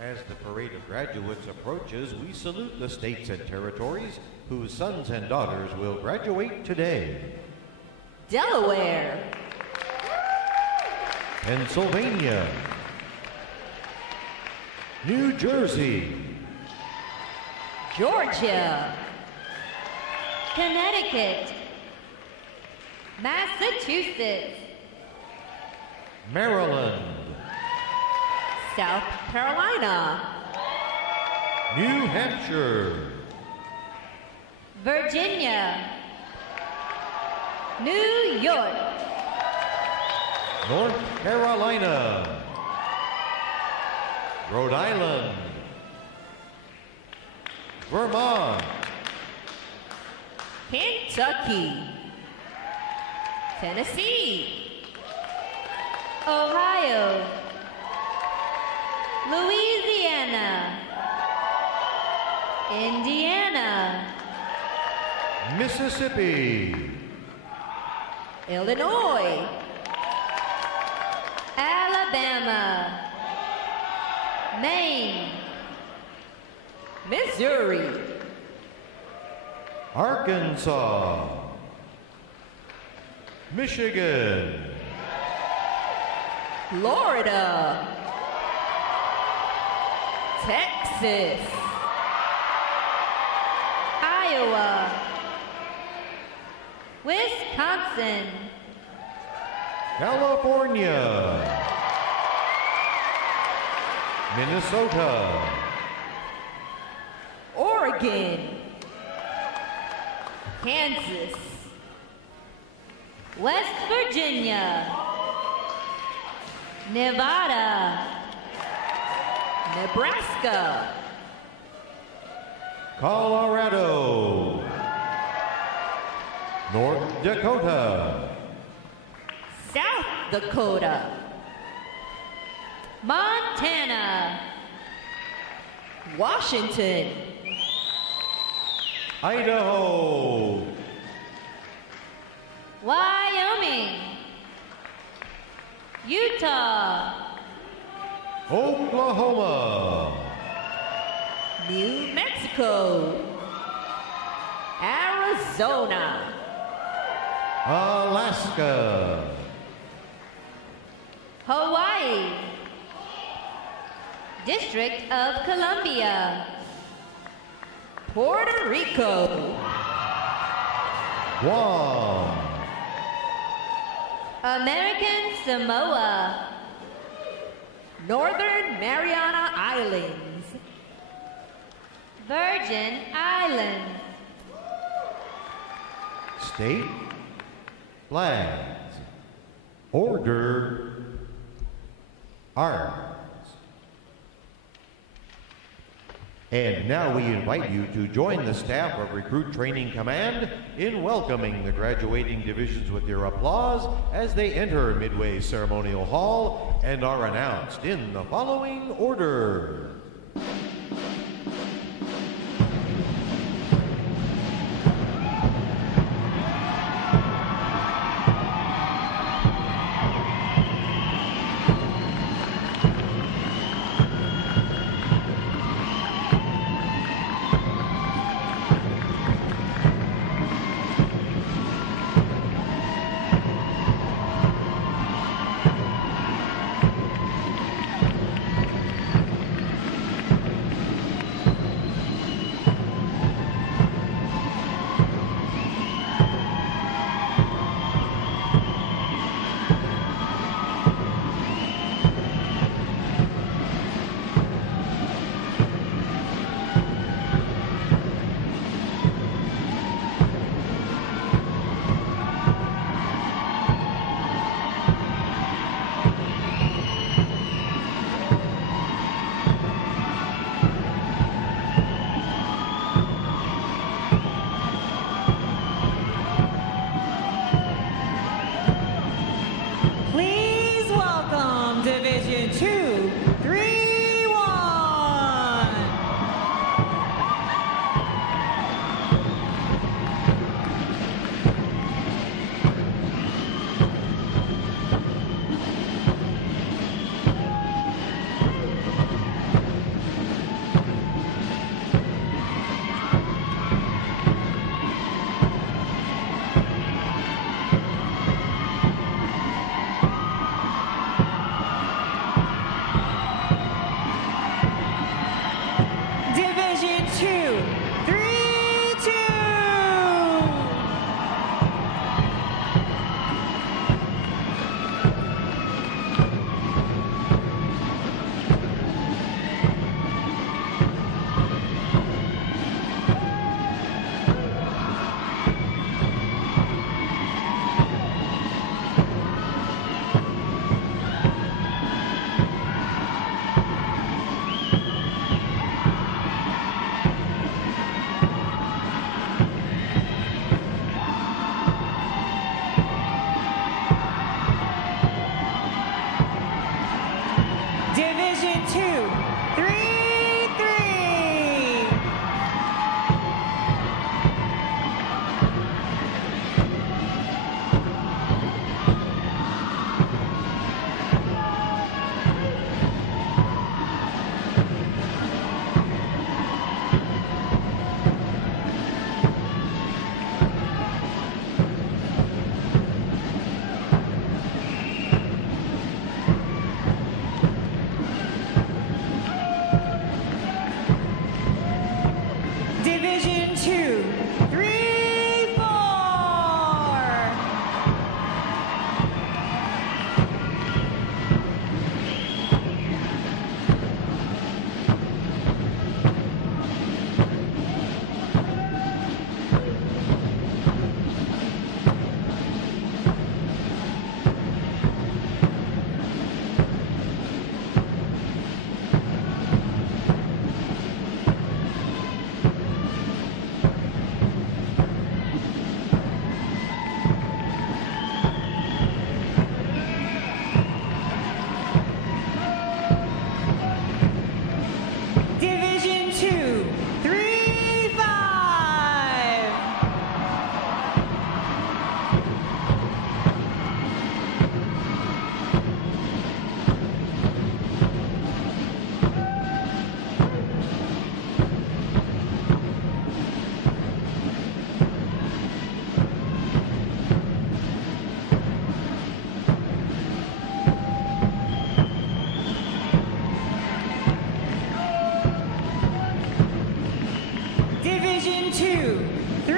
As the parade of graduates approaches, we salute the states and territories whose sons and daughters will graduate today. Delaware, Pennsylvania, New Jersey, Georgia, Connecticut, Massachusetts, Maryland, South Carolina, New Hampshire, Virginia, New York, North Carolina, Rhode Island, Vermont, Kentucky, Tennessee, Ohio, Louisiana, Indiana, Mississippi, Illinois, Alabama, Maine, Missouri, Arkansas, Michigan, Florida, Texas, Iowa, Wisconsin, California, Minnesota, Oregon, Kansas, West Virginia, Nevada, Nebraska, Colorado, North Dakota, South Dakota, Montana, Washington, Idaho, Wyoming, Utah, Oklahoma, New Mexico, Arizona, Alaska, Hawaii, District of Columbia, Puerto Rico, Guam, American Samoa, Northern Mariana Islands, Virgin Islands, state flags, order, arms. And now we invite you to join the staff of Recruit Training Command in welcoming the graduating divisions with your applause as they enter Midway Ceremonial Hall and are announced in the following order. Division 2, 3, 1. Division 2, 3-3. Division 2, 3-4. Division 2, 3-5. Division 2, 3-6.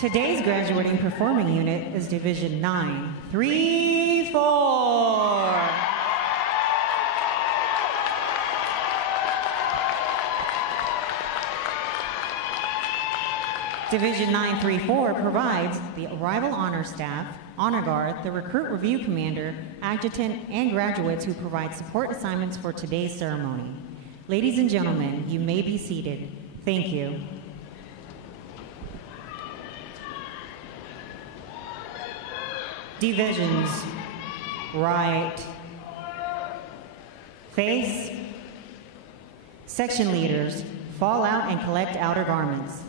Today's graduating performing unit is Division 9, 3-4. Division 934 provides the Arrival Honor Staff, Honor Guard, the Recruit Review Commander, Adjutant, and graduates who provide support assignments for today's ceremony. Ladies and gentlemen, you may be seated. Thank you. Divisions, right, face, section leaders, fall out and collect outer garments.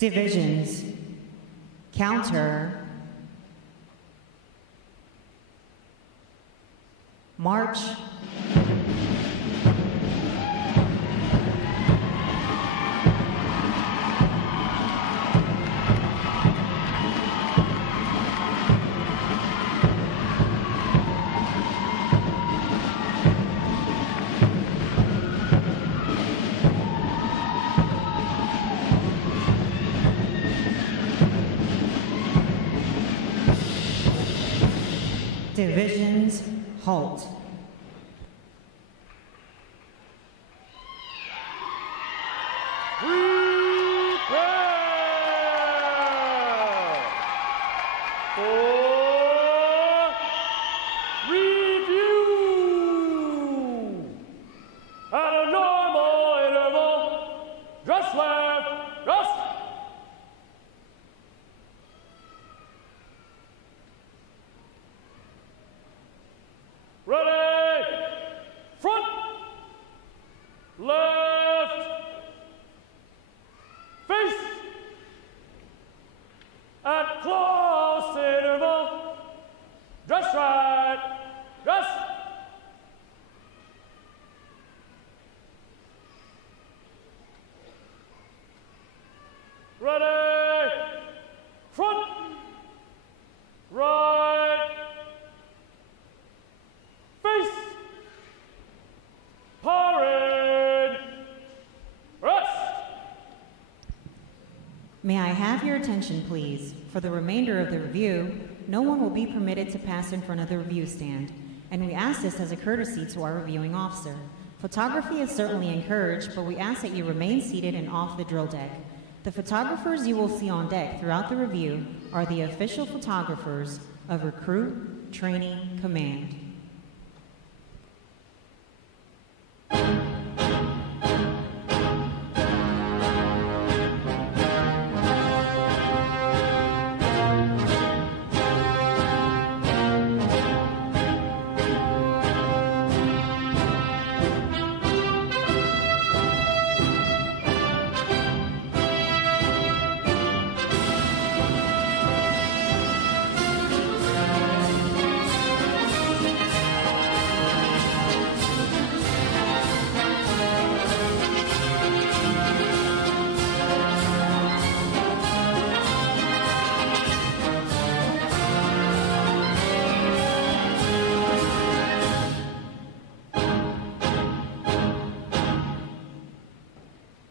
Divisions. Counter. March. Divisions, halt. May I have your attention, please? For the remainder of the review, no one will be permitted to pass in front of the review stand, and we ask this as a courtesy to our reviewing officer. Photography is certainly encouraged, but we ask that you remain seated and off the drill deck. The photographers you will see on deck throughout the review are the official photographers of Recruit Training Command.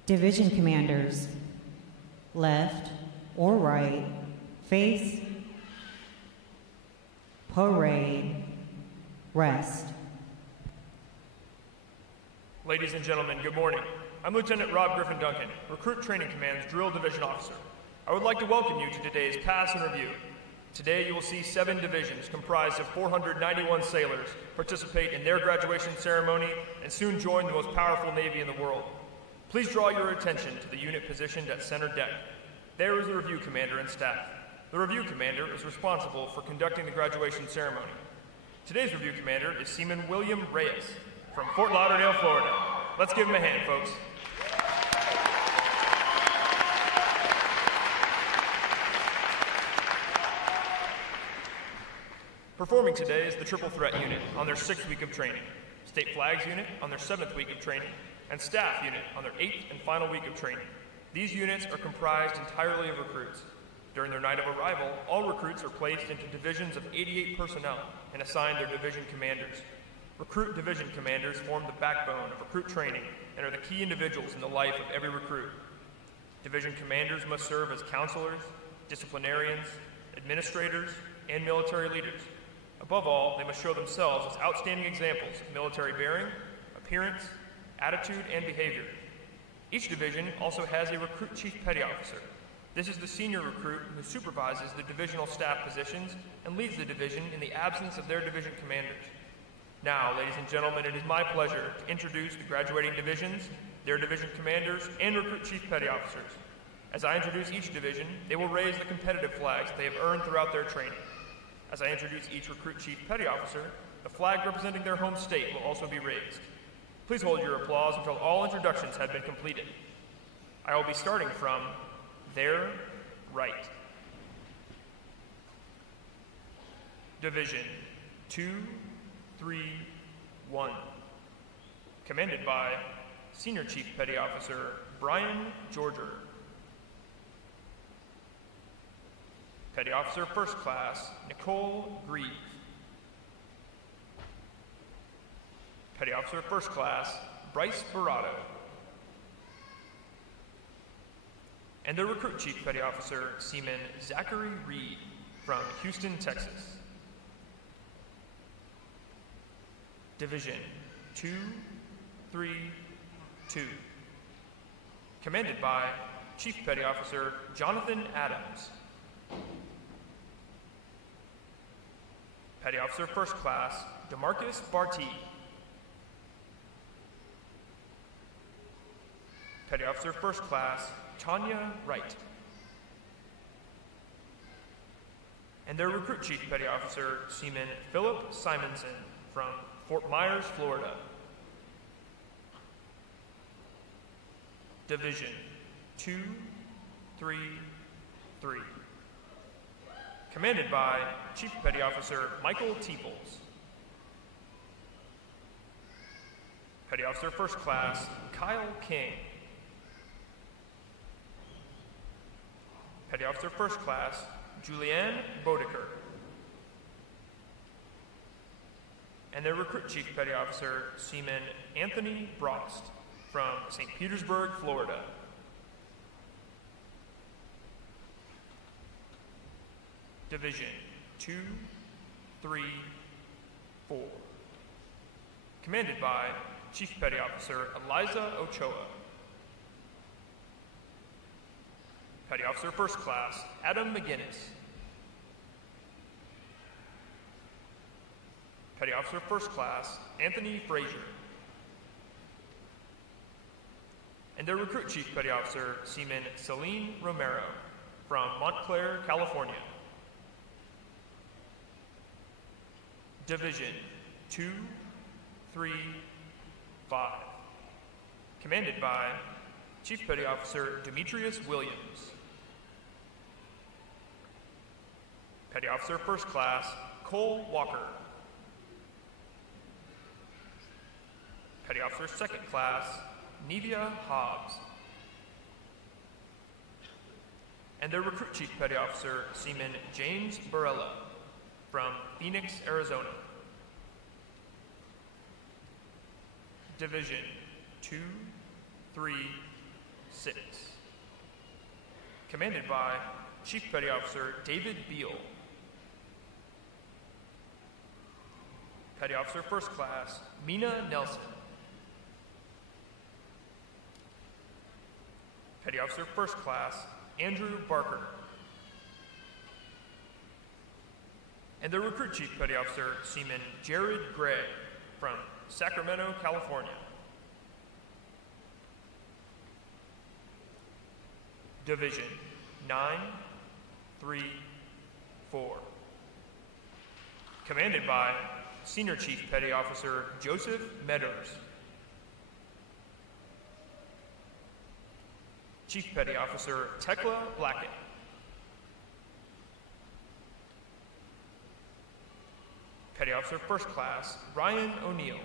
Division commanders, left or right, face, parade, rest. Ladies and gentlemen, good morning. I'm Lieutenant Rob Griffin Duncan, Recruit Training Command's Drill Division Officer. I would like to welcome you to today's Pass and Review. Today you will see 7 divisions comprised of 491 sailors participate in their graduation ceremony and soon join the most powerful Navy in the world. Please draw your attention to the unit positioned at center deck. There is the review commander and staff. The review commander is responsible for conducting the graduation ceremony. Today's review commander is Seaman William Reyes from Fort Lauderdale, Florida. Let's give him a hand, folks. Performing today is the Triple Threat Unit on their 6th week of training, State Flags Unit on their 7th week of training, and Staff Unit on their 8th and final week of training. These units are comprised entirely of recruits. During their night of arrival, all recruits are placed into divisions of 88 personnel and assigned their division commanders. Recruit division commanders form the backbone of recruit training and are the key individuals in the life of every recruit. Division commanders must serve as counselors, disciplinarians, administrators, and military leaders. Above all, they must show themselves as outstanding examples of military bearing, appearance, attitude, and behavior. Each division also has a recruit chief petty officer. This is the senior recruit who supervises the divisional staff positions and leads the division in the absence of their division commanders. Now, ladies and gentlemen, it is my pleasure to introduce the graduating divisions, their division commanders, and recruit chief petty officers. As I introduce each division, they will raise the competitive flags they have earned throughout their training. As I introduce each recruit chief petty officer, the flag representing their home state will also be raised. Please hold your applause until all introductions have been completed. I will be starting from their right. Division 231, commanded by Senior Chief Petty Officer Brian Georger. Petty Officer First Class Nicole Grieve. Petty Officer First Class Bryce Barato. And their Recruit Chief Petty Officer Seaman Zachary Reed from Houston, Texas. Division 232, commanded by Chief Petty Officer Jonathan Adams. Petty Officer First Class DeMarcus Barty. Petty Officer First Class Tanya Wright. And their Recruit Chief Petty Officer Seaman Philip Simonson from Fort Myers, Florida. Division 233, commanded by Chief Petty Officer Michael Teeples. Petty Officer First Class Kyle King. Petty Officer First Class Julianne Bodeker. And their Recruit Chief Petty Officer Seaman Anthony Brost from St. Petersburg, Florida. Division 234, commanded by Chief Petty Officer Eliza Ochoa. Petty Officer First Class Adam McGinnis. Petty Officer First Class Anthony Frazier. And their Recruit Chief Petty Officer Seaman Celine Romero from Montclair, California. Division 235, commanded by Chief Petty Officer Demetrius Williams. Petty Officer First Class Cole Walker. Petty Officer Second Class Nevia Hobbs. And their Recruit Chief Petty Officer Seaman James Barella from Phoenix, Arizona. Division 236, commanded by Chief Petty Officer David Beal. Petty Officer First Class Mina Nelson. Petty Officer First Class Andrew Barker. And their Recruit Chief Petty Officer Seaman Jared Gray from Sacramento, California. Division 934, commanded by Senior Chief Petty Officer Joseph Meadows. Chief Petty Officer Tekla Blackett. Petty Officer First Class Ryan O'Neill.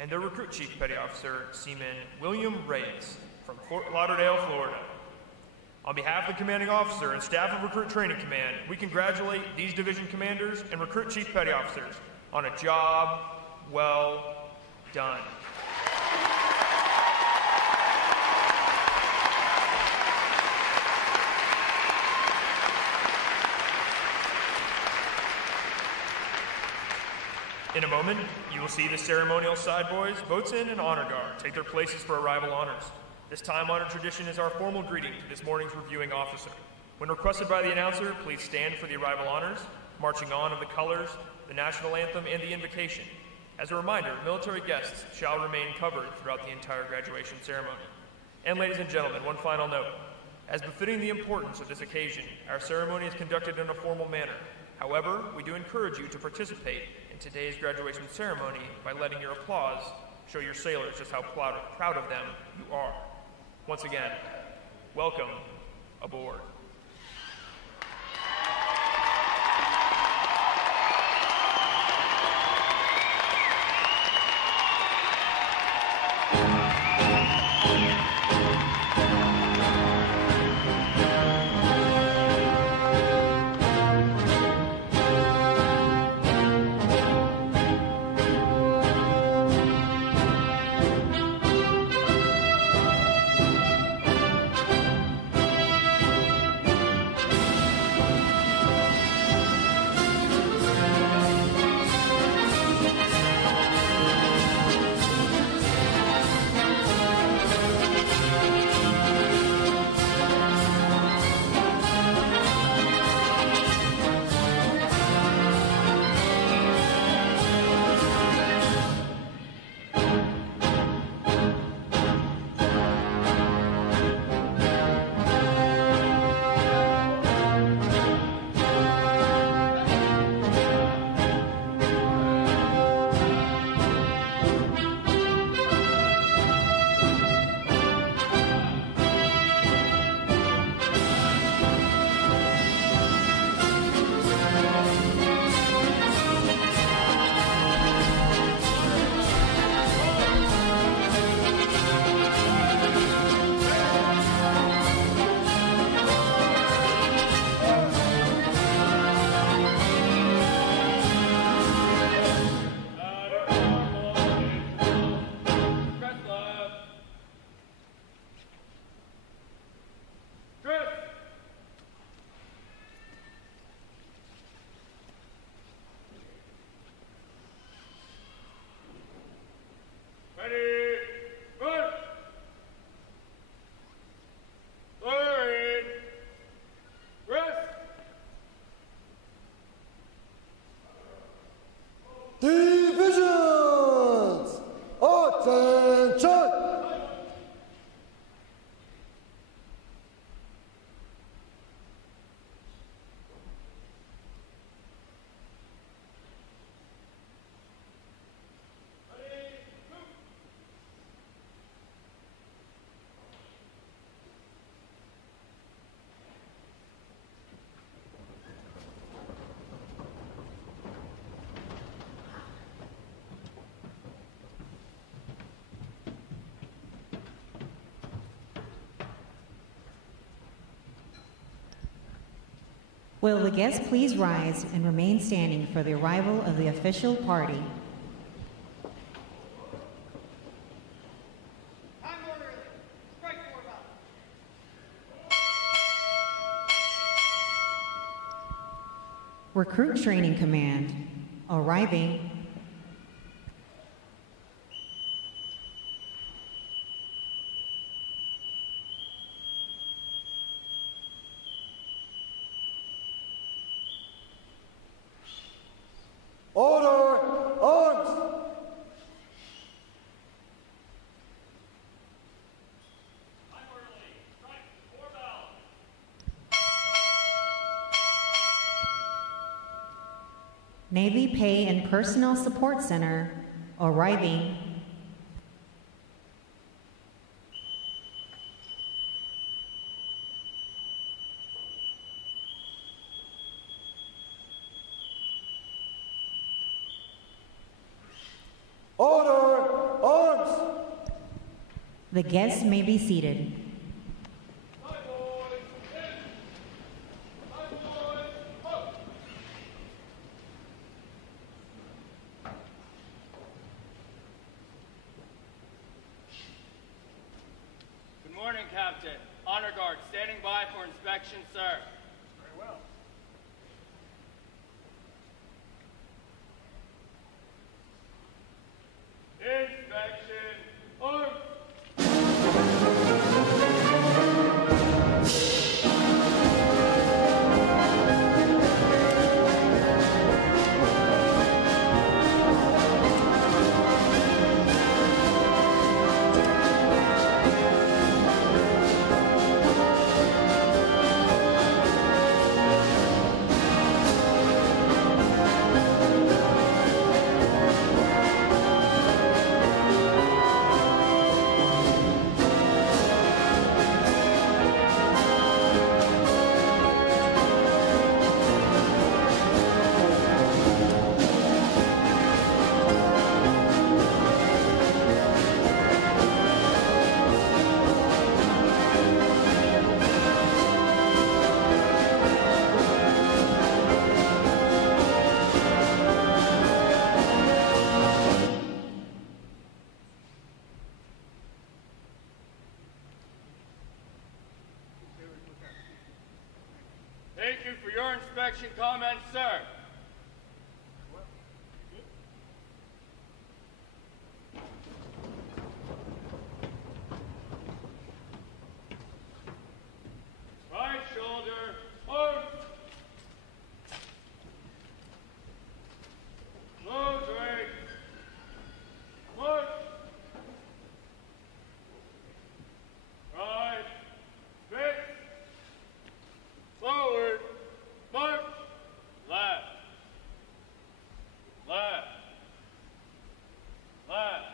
And their Recruit Chief Petty Officer Seaman William Reyes from Fort Lauderdale, Florida. On behalf of the Commanding Officer and staff of Recruit Training Command, we congratulate these division commanders and Recruit Chief Petty Officers on a job well done. In a moment, you will see the ceremonial side boys, boatswain, and honor guard take their places for arrival honors. This time-honored tradition is our formal greeting to this morning's reviewing officer. When requested by the announcer, please stand for the arrival honors, marching on of the colors, the national anthem, and the invocation. As a reminder, military guests shall remain covered throughout the entire graduation ceremony. And ladies and gentlemen, one final note. As befitting the importance of this occasion, our ceremony is conducted in a formal manner. However, we do encourage you to participate in today's graduation ceremony by letting your applause Show your sailors just how proud of them you are. Once again, welcome aboard. Divisions! Attention! Will the guests please rise and remain standing for the arrival of the official party? Recruit Training Command, arriving. Order! Arms! Navy Pay and Personnel Support Center, arriving. Order! Arms! The guests may be seated. Good morning, Captain. Honor Guard, standing by for inspection, sir. Very well. Inspection. Arms. Your inspection comments, sir. Right shoulder, arms. Close right. March. Right. Fix. Forward. March. Left. Left. Left. Left.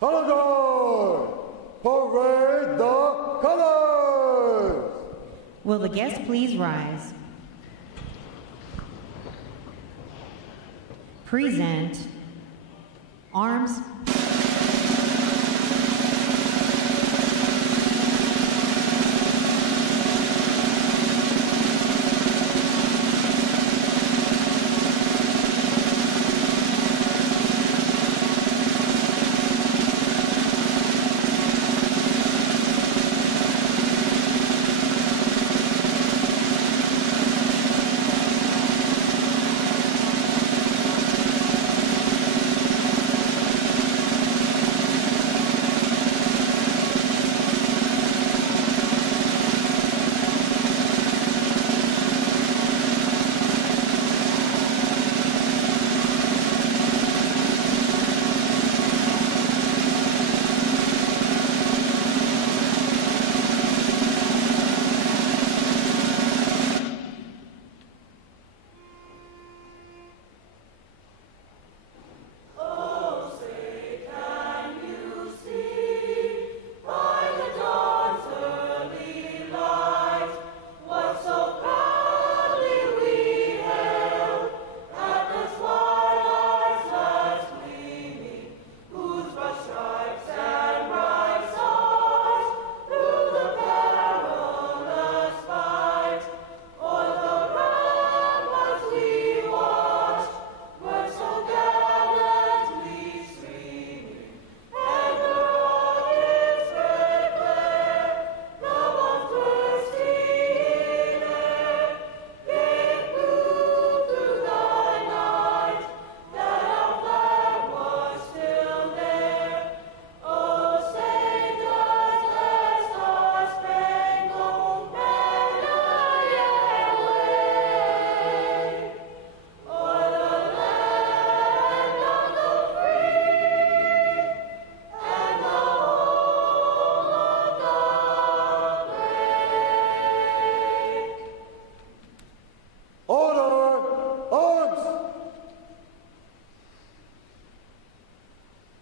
Color guard! Parade the colors! Will the guests please rise? Present. Arms.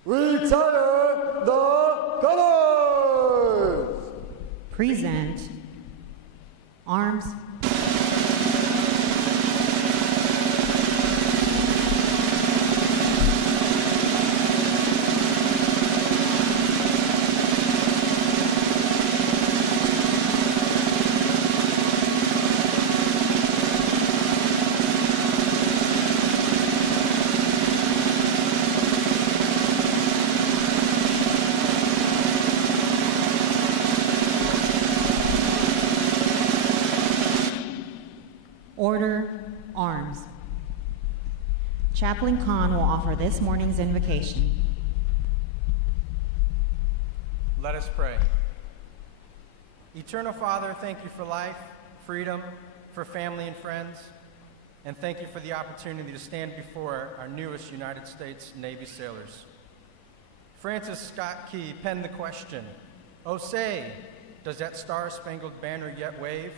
Retire the colors! Present. Arms. Order, arms. Chaplain Khan will offer this morning's invocation. Let us pray. Eternal Father, thank you for life, freedom, for family and friends, and thank you for the opportunity to stand before our newest United States Navy sailors. Francis Scott Key penned the question, "Oh say, does that star-spangled banner yet wave?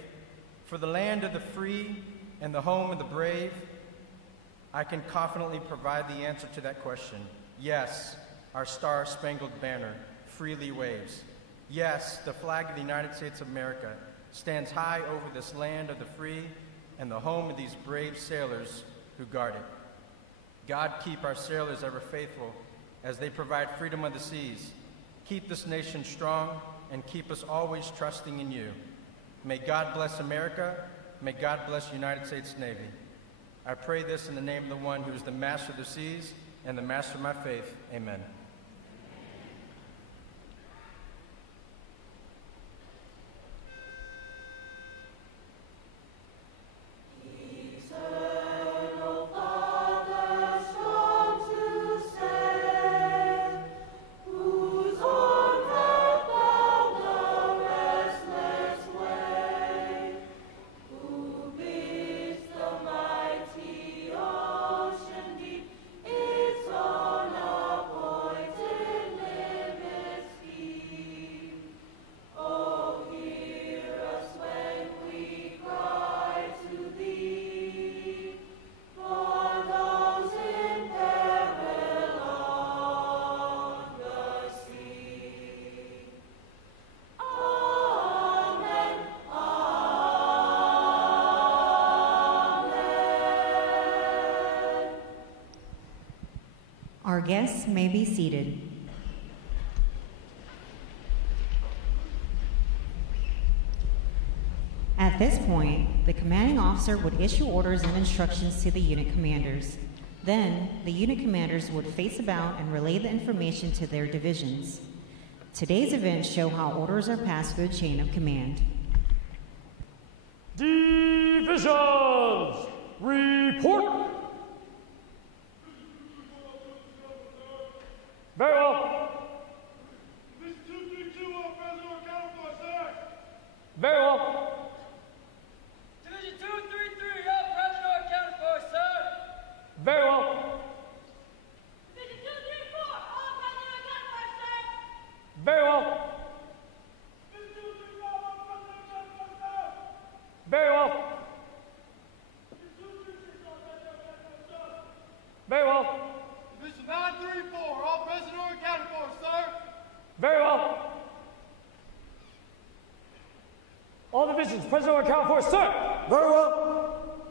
For the land of the free and the home of the brave?" I can confidently provide the answer to that question. Yes, our star-spangled banner freely waves. Yes, the flag of the United States of America stands high over this land of the free and the home of these brave sailors who guard it. God, keep our sailors ever faithful as they provide freedom of the seas. Keep this nation strong and keep us always trusting in you. May God bless America. May God bless the United States Navy. I pray this in the name of the one who is the master of the seas and the master of my faith. Amen. Our guests may be seated. At this point, the commanding officer would issue orders and instructions to the unit commanders. Then, the unit commanders would face about and relay the information to their divisions. Today's events show how orders are passed through the chain of command. Divisions, report! Very well. Division 232, all present or accounted for, sir. Very well. Division 233, all present or accounted for, sir. Very well. Division 234, all present or accounted for, sir. Very well. Division 235, all present or accounted for, sir. Very well. Division 236, all present or accounted for, sir. Very well. Division 934, all present or accounted for, sir. Very well. All divisions present or accounted for, sir. Very well.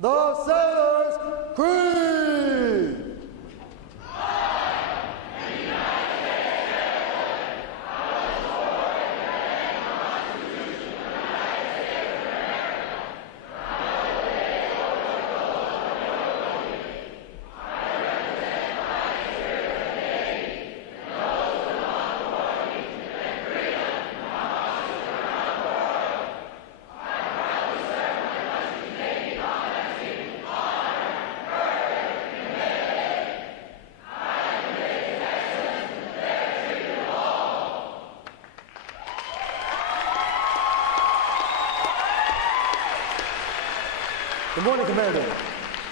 The sailors creed. Good morning, Commander.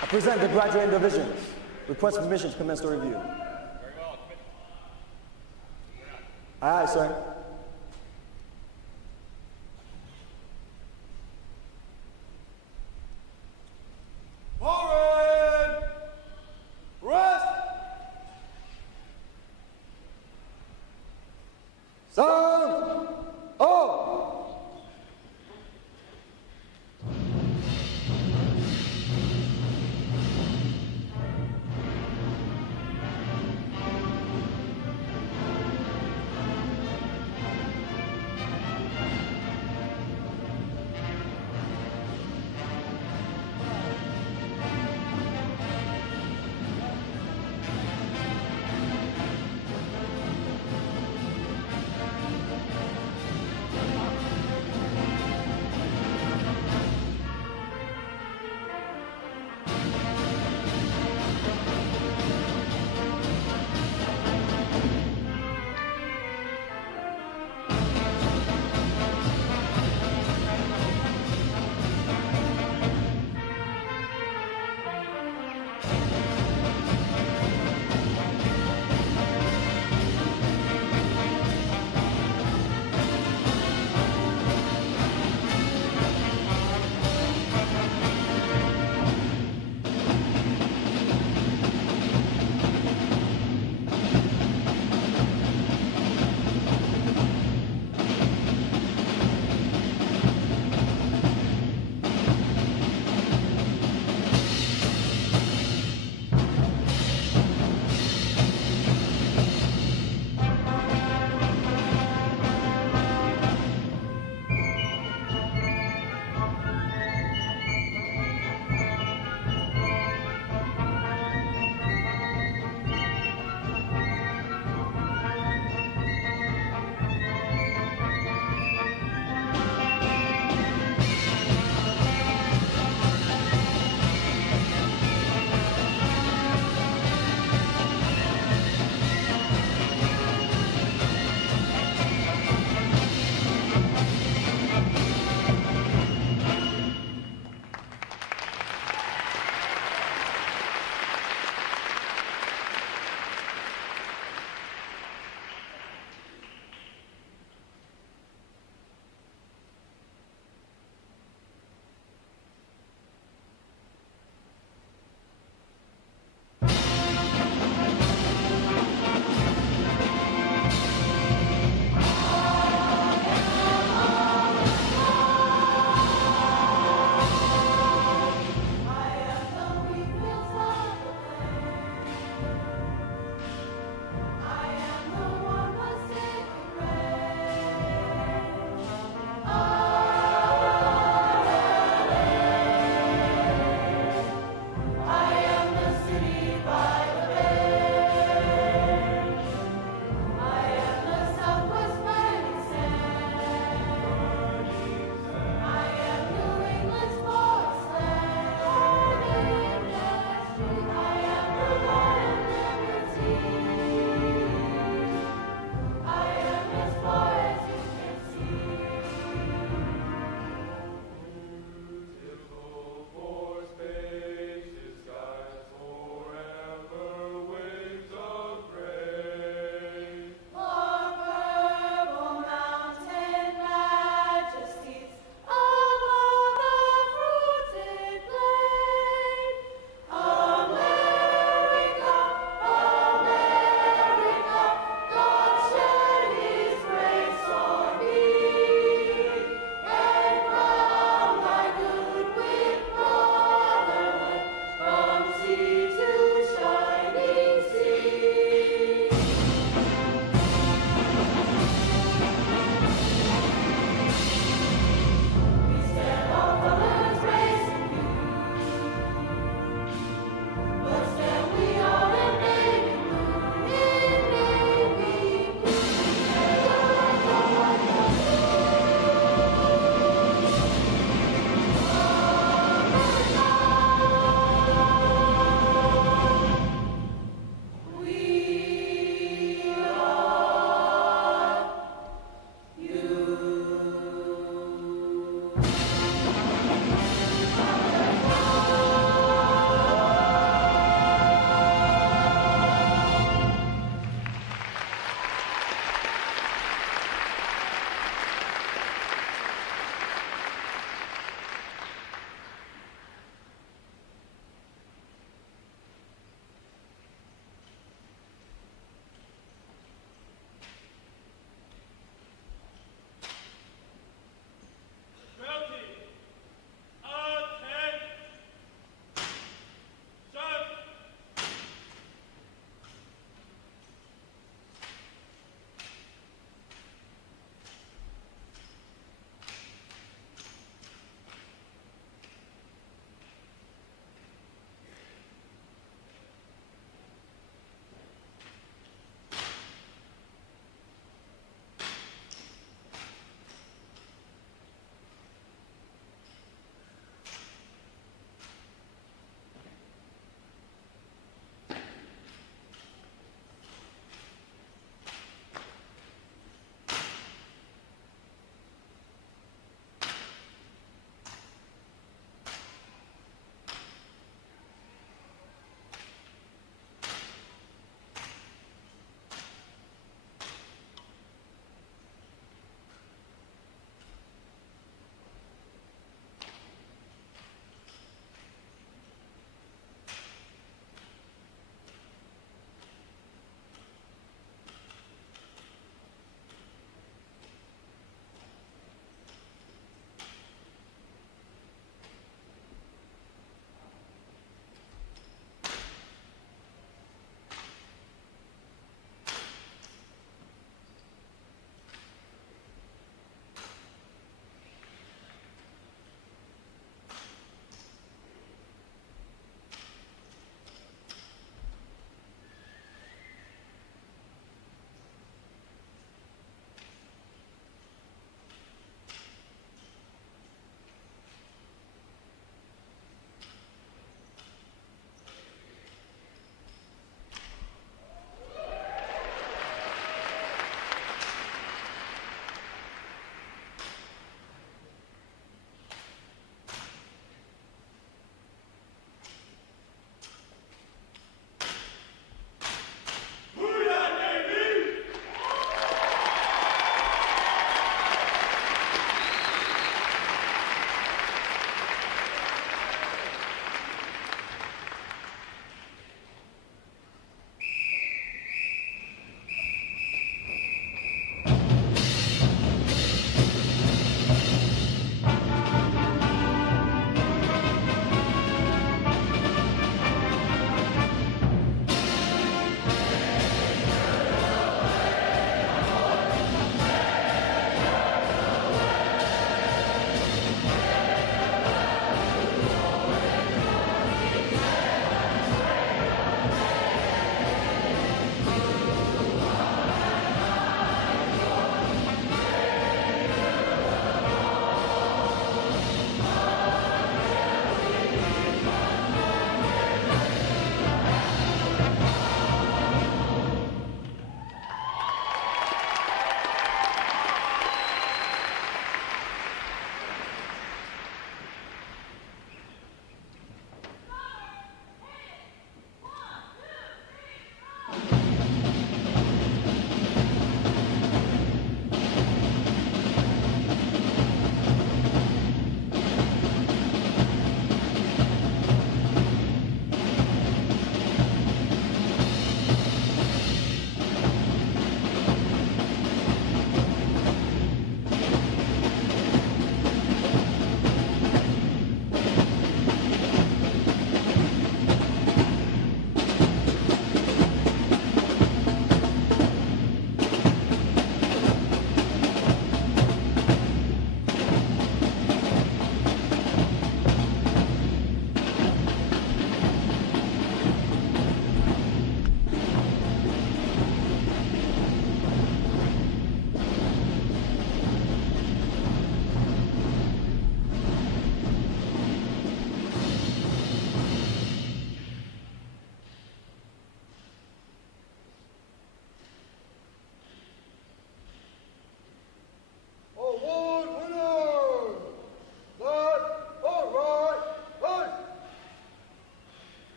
I present the graduating divisions. Request permission to commence the review. Very well. Aye, aye, sir. Forward. Rest. Sound. Off.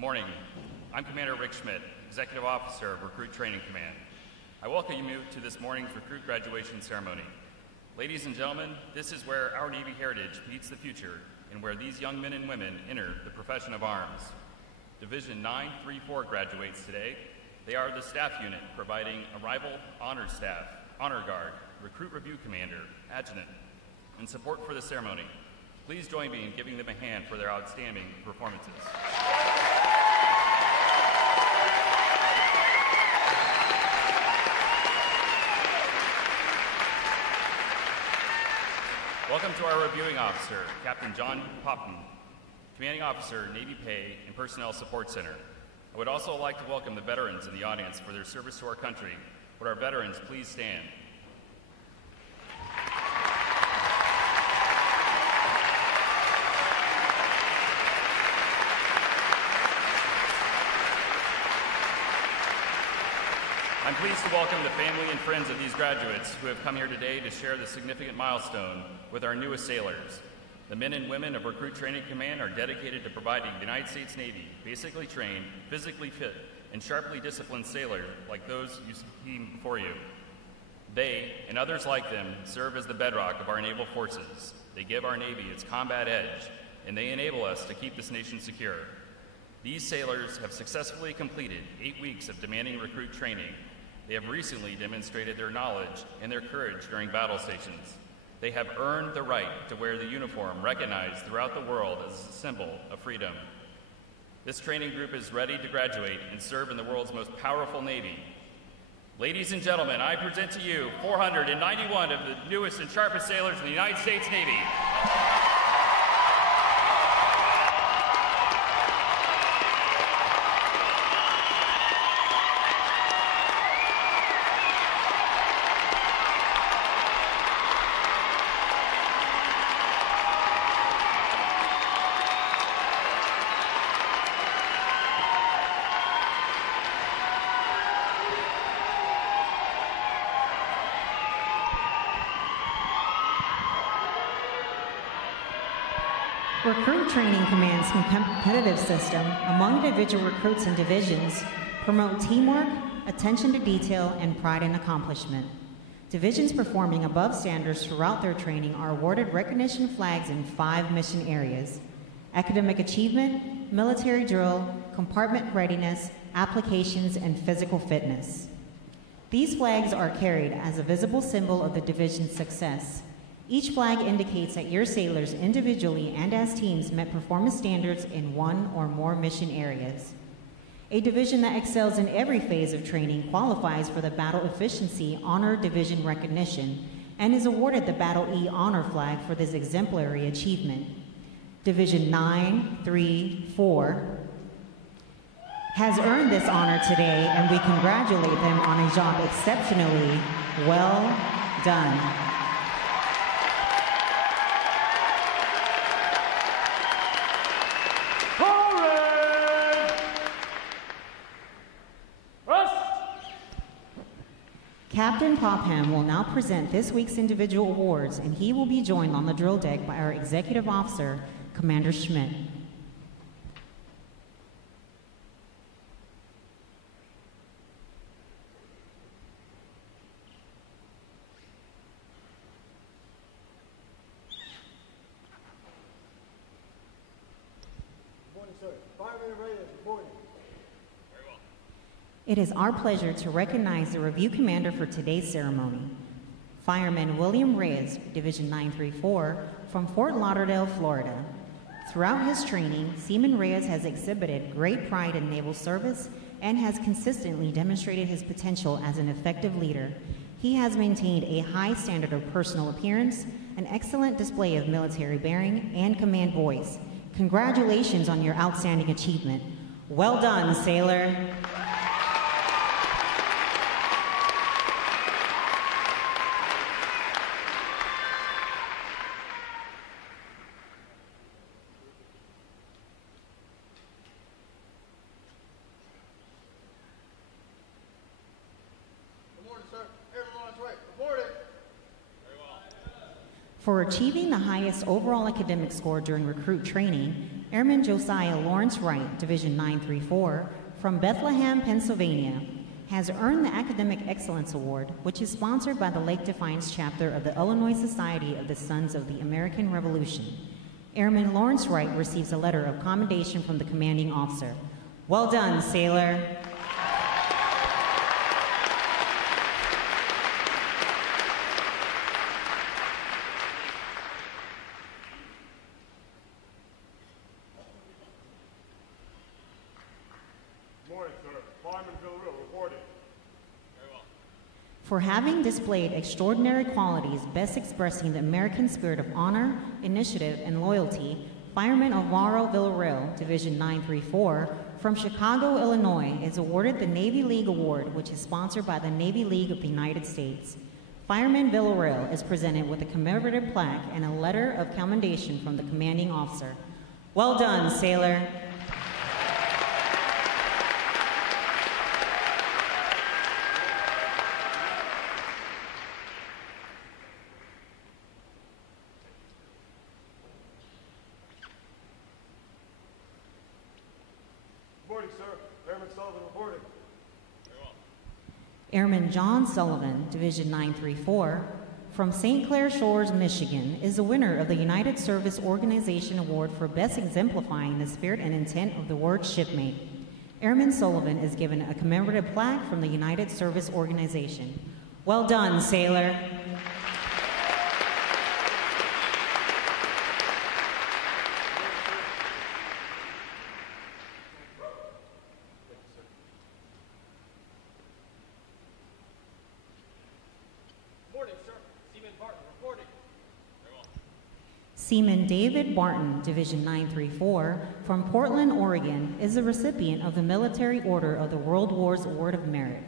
Good morning. I'm Commander Rick Schmidt, Executive Officer of Recruit Training Command. I welcome you to this morning's recruit graduation ceremony. Ladies and gentlemen, this is where our Navy heritage meets the future and where these young men and women enter the profession of arms. Division 934 graduates today. They are the staff unit providing arrival honor staff, honor guard, recruit review commander, adjutant, and support for the ceremony. Please join me in giving them a hand for their outstanding performances. Welcome to our reviewing officer, Captain John Popton, Commanding Officer, Navy Pay and Personnel Support Center. I would also like to welcome the veterans in the audience for their service to our country. Would our veterans please stand? I'm pleased to welcome the family and friends of these graduates who have come here today to share the significant milestone with our newest sailors. The men and women of Recruit Training Command are dedicated to providing the United States Navy basically trained, physically fit, and sharply disciplined sailors like those you see before you. They, and others like them, serve as the bedrock of our naval forces. They give our Navy its combat edge, and they enable us to keep this nation secure. These sailors have successfully completed 8 weeks of demanding recruit training. They have recently demonstrated their knowledge and their courage during battle stations. They have earned the right to wear the uniform recognized throughout the world as a symbol of freedom. This training group is ready to graduate and serve in the world's most powerful Navy. Ladies and gentlemen, I present to you 491 of the newest and sharpest sailors in the United States Navy. Recruit Training Command's competitive system among individual recruits and divisions promote teamwork, attention to detail, and pride in accomplishment. Divisions performing above standards throughout their training are awarded recognition flags in 5 mission areas: academic achievement, military drill, compartment readiness, applications, and physical fitness. These flags are carried as a visible symbol of the division's success. Each flag indicates that your sailors individually and as teams met performance standards in 1 or more mission areas. A division that excels in every phase of training qualifies for the Battle Efficiency Honor Division recognition and is awarded the Battle E Honor Flag for this exemplary achievement. Division 934 has earned this honor today, and we congratulate them on a job exceptionally well done. Captain Popham will now present this week's individual awards, and he will be joined on the drill deck by our Executive Officer, Commander Schmidt. Good morning, sir. Fireman Reyes, reporting. It is our pleasure to recognize the review commander for today's ceremony, Fireman William Reyes, Division 934, from Fort Lauderdale, Florida. Throughout his training, Seaman Reyes has exhibited great pride in naval service and has consistently demonstrated his potential as an effective leader. He has maintained a high standard of personal appearance, an excellent display of military bearing, and command voice. Congratulations on your outstanding achievement. Well done, sailor. For achieving the highest overall academic score during recruit training, Airman Josiah Lawrence Wright, Division 934, from Bethlehem, Pennsylvania, has earned the Academic Excellence Award, which is sponsored by the Lake Defiance chapter of the Illinois Society of the Sons of the American Revolution. Airman Lawrence Wright receives a letter of commendation from the commanding officer. Well done, sailor. For having displayed extraordinary qualities best expressing the American spirit of honor, initiative, and loyalty, Fireman Alvaro Villarreal, Division 934, from Chicago, Illinois, is awarded the Navy League Award, which is sponsored by the Navy League of the United States. Fireman Villarreal is presented with a commemorative plaque and a letter of commendation from the commanding officer. Well done, sailor. Airman John Sullivan, Division 934, from St. Clair Shores, Michigan, is the winner of the United Service Organization Award for Best Exemplifying the Spirit and Intent of the Word Shipmate. Airman Sullivan is given a commemorative plaque from the United Service Organization. Well done, sailor. Seaman David Barton, Division 934, from Portland, Oregon, is the recipient of the Military Order of the World War's Award of Merit.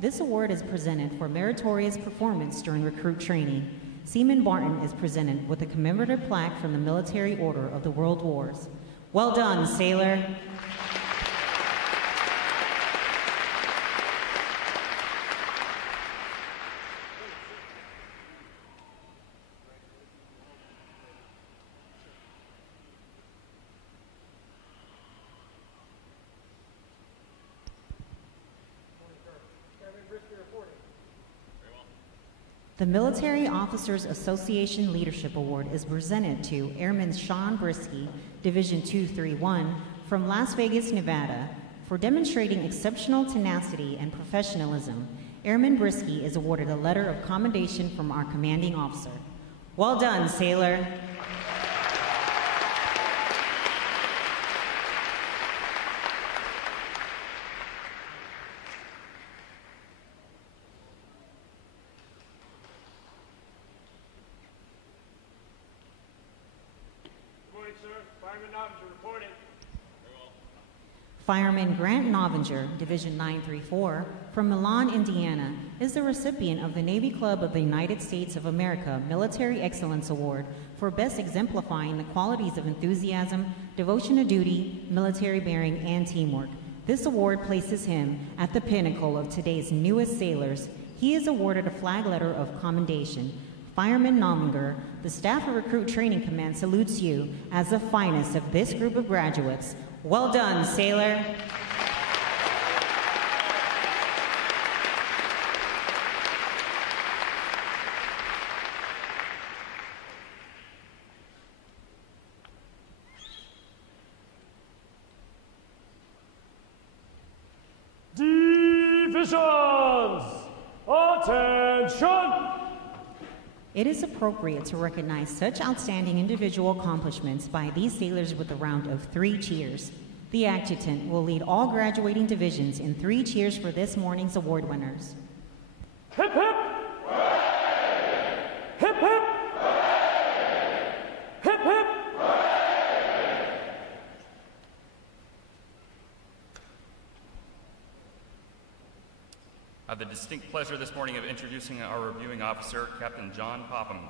This award is presented for meritorious performance during recruit training. Seaman Barton is presented with a commemorative plaque from the Military Order of the World Wars. Well done, sailor. The Military Officers Association Leadership Award is presented to Airman Sean Brisky, Division 231, from Las Vegas, Nevada. For demonstrating exceptional tenacity and professionalism, Airman Brisky is awarded a letter of commendation from our commanding officer. Well done, sailor. Fireman Grant Novinger, Division 934, from Milan, Indiana, is the recipient of the Navy Club of the United States of America Military Excellence Award for best exemplifying the qualities of enthusiasm, devotion to duty, military bearing, and teamwork. This award places him at the pinnacle of today's newest sailors. He is awarded a flag letter of commendation. Fireman Novinger, the staff of Recruit Training Command salutes you as the finest of this group of graduates. Well done, sailor. Divisions, attention! It is appropriate to recognize such outstanding individual accomplishments by these sailors with a round of 3 cheers. The adjutant will lead all graduating divisions in 3 cheers for this morning's award winners. Hip hip! Hooray! Hip hip! Hooray! Hip hip! Hooray! I have the distinct pleasure this morning of introducing our reviewing officer, Captain John Popham,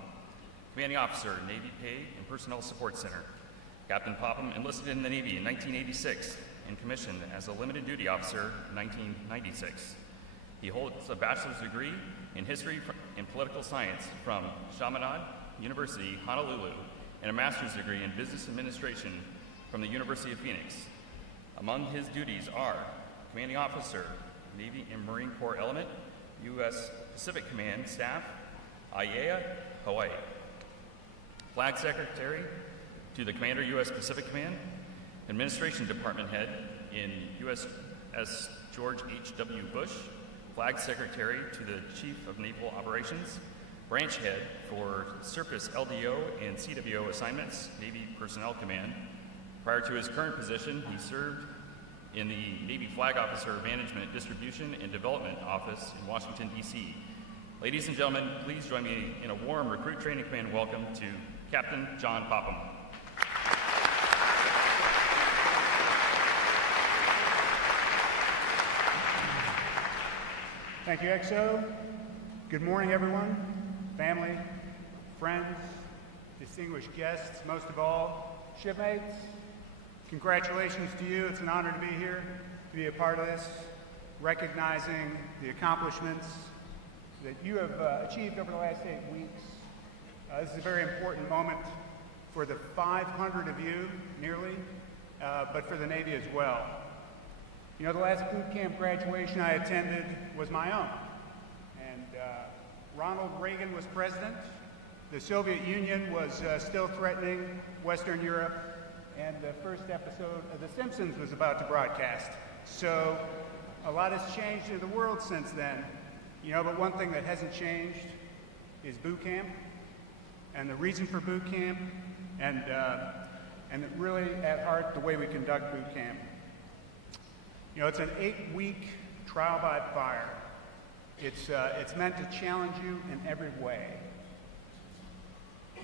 Commanding Officer, Navy Pay and Personnel Support Center. Captain Popham enlisted in the Navy in 1986 and commissioned as a limited duty officer in 1996. He holds a bachelor's degree in history and political science from Chaminade University, Honolulu, and a master's degree in business administration from the University of Phoenix. Among his duties are Commanding Officer, Navy and Marine Corps Element, U.S. Pacific Command Staff, IAEA, Hawaii. Flag Secretary to the Commander, U.S. Pacific Command, Administration Department Head in USS George H.W. Bush, Flag Secretary to the Chief of Naval Operations, Branch Head for Surface LDO and CWO assignments, Navy Personnel Command. Prior to his current position, he served in the Navy Flag Officer Management, Distribution, and Development Office in Washington, D.C. Ladies and gentlemen, please join me in a warm Recruit Training Command welcome to Captain John Popham. Thank you, XO. Good morning, everyone, family, friends, distinguished guests, most of all, shipmates. Congratulations to you. It's an honor to be here, to be a part of this, recognizing the accomplishments that you have achieved over the last 8 weeks. This is a very important moment for the 500 of you, nearly, but for the Navy as well. You know, the last boot camp graduation I attended was my own. And Ronald Reagan was president. The Soviet Union was still threatening Western Europe. And the first episode of The Simpsons was about to broadcast. So a lot has changed in the world since then. You know, but one thing that hasn't changed is boot camp and the reason for boot camp and really at heart the way we conduct boot camp. You know, it's an 8-week trial by fire. It's meant to challenge you in every way.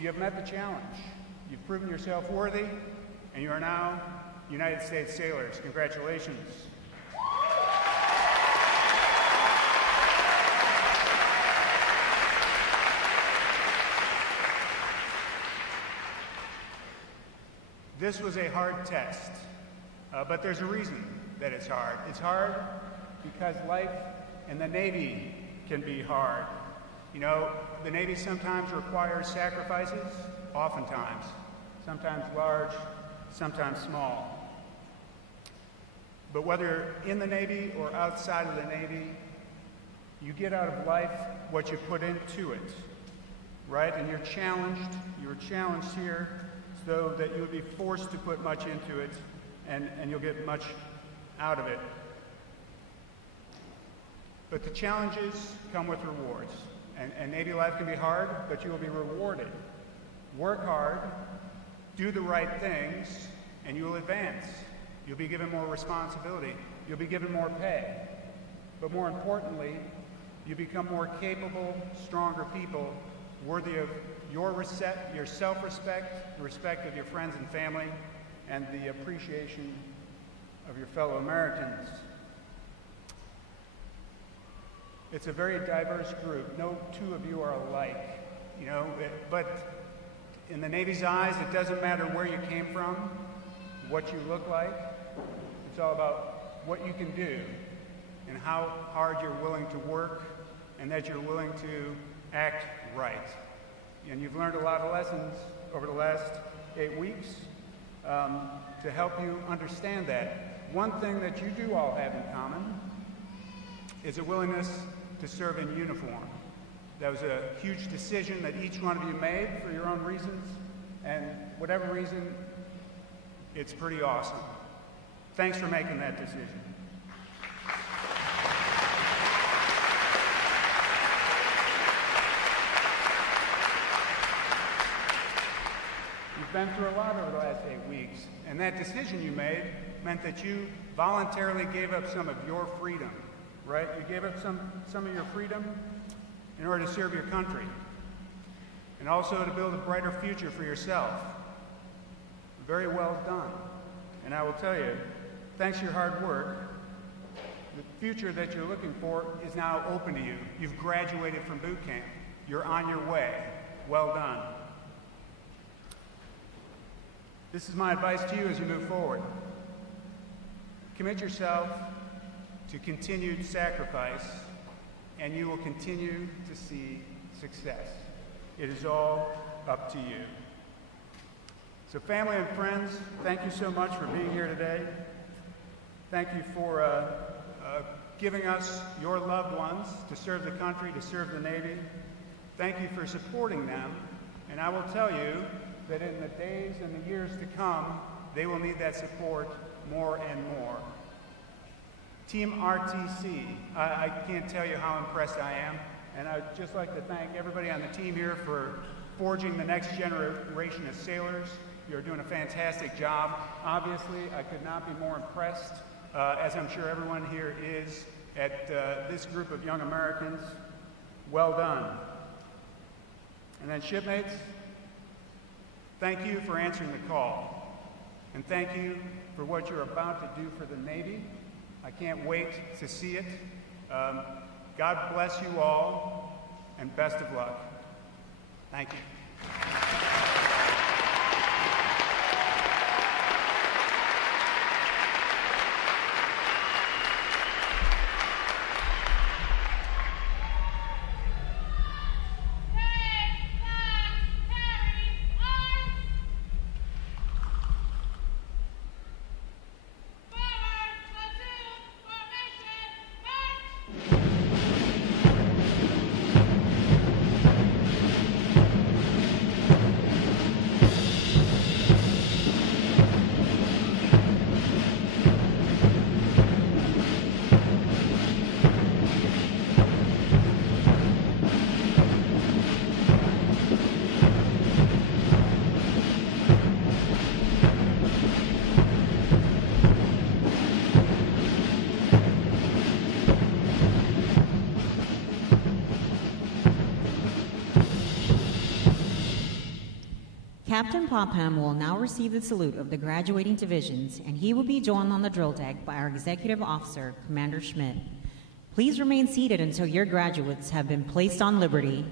You have met the challenge. You've proven yourself worthy, and you are now United States sailors. Congratulations. This was a hard test, but there's a reason that it's hard. It's hard because life in the Navy can be hard. You know, the Navy sometimes requires sacrifices, oftentimes, sometimes large, sometimes small. But whether in the Navy or outside of the Navy, you get out of life what you put into it, right? And you're challenged here so that you would be forced to put much into it and you'll get much out of it. But the challenges come with rewards. And Navy life can be hard, but you will be rewarded. Work hard, do the right things, and you will advance. You'll be given more responsibility. You'll be given more pay. But more importantly, you become more capable, stronger people, worthy of your self-respect, the respect of your friends and family, and the appreciation of your fellow Americans. It's a very diverse group. No two of you are alike, you know, but in the Navy's eyes, it doesn't matter where you came from, what you look like. It's all about what you can do and how hard you're willing to work and that you're willing to act right. And you've learned a lot of lessons over the last 8 weeks to help you understand that. One thing that you do all have in common is a willingness to serve in uniform. That was a huge decision that each one of you made for your own reasons, and whatever reason, it's pretty awesome. Thanks for making that decision. You've been through a lot over the last 8 weeks, and that decision you made meant that you voluntarily gave up some of your freedom, right? You gave up some of your freedom in order to serve your country, and also to build a brighter future for yourself. Very well done. And I will tell you, thanks to your hard work, the future that you're looking for is now open to you. You've graduated from boot camp. You're on your way. Well done. This is my advice to you as you move forward. Commit yourself to continued sacrifice, and you will continue to see success. It is all up to you. So family and friends, thank you so much for being here today. Thank you for giving us your loved ones to serve the country, to serve the Navy. Thank you for supporting them. And I will tell you that in the days and the years to come, they will need that support more and more. Team RTC, I can't tell you how impressed I am. And I'd just like to thank everybody on the team here for forging the next generation of sailors. You're doing a fantastic job. Obviously, I could not be more impressed, as I'm sure everyone here is, at this group of young Americans. Well done. And then shipmates, thank you for answering the call. And thank you for what you're about to do for the Navy. I can't wait to see it. God bless you all, and best of luck. Thank you. Captain Popham will now receive the salute of the graduating divisions, and he will be joined on the drill deck by our executive officer, Commander Schmidt. Please remain seated until your graduates have been placed on liberty.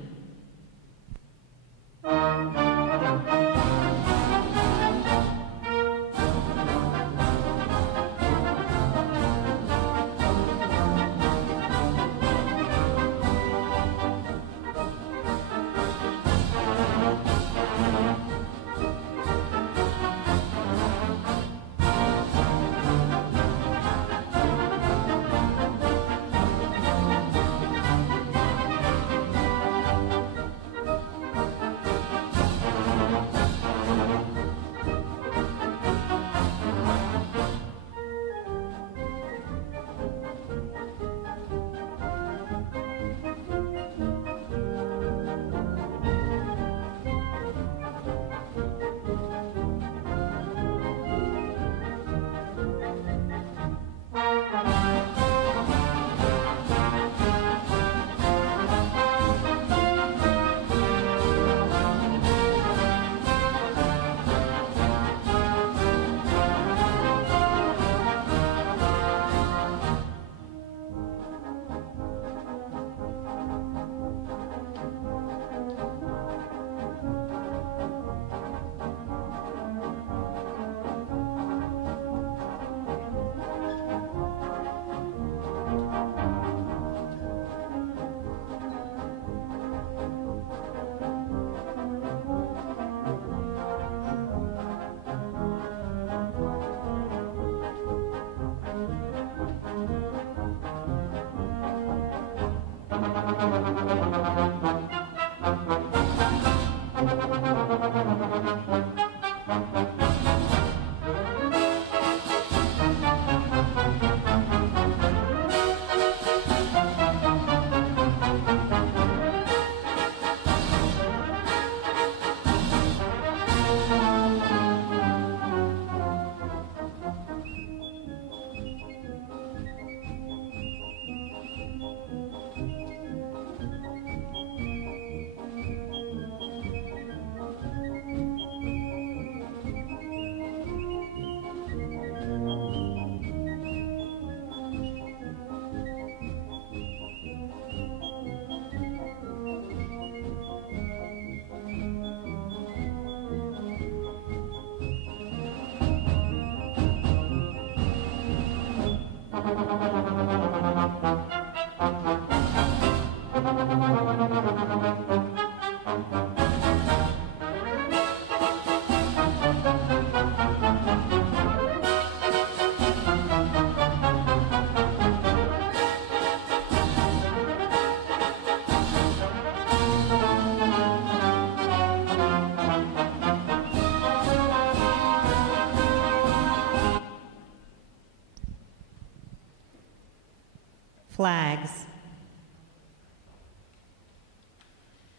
flags,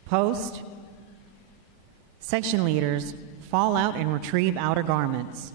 post, section leaders, fall out and retrieve outer garments.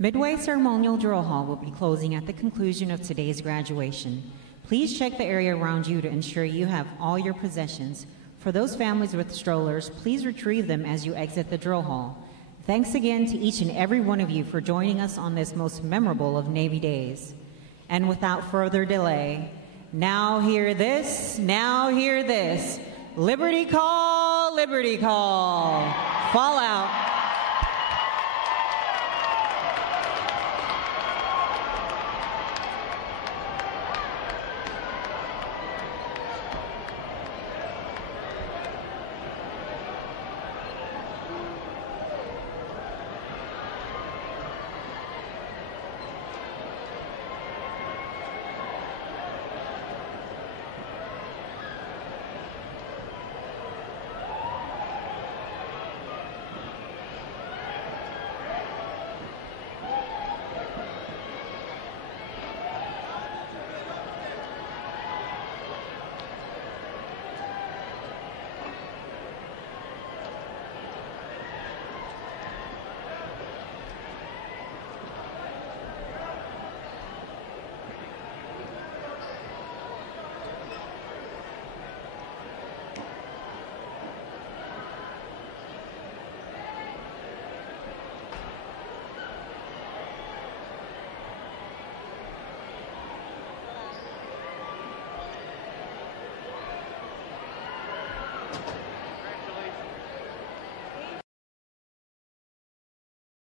Midway Ceremonial Drill Hall will be closing at the conclusion of today's graduation. Please check the area around you to ensure you have all your possessions. For those families with strollers, please retrieve them as you exit the drill hall. Thanks again to each and every one of you for joining us on this most memorable of Navy Days. And without further delay, now hear this, Liberty call, fall out.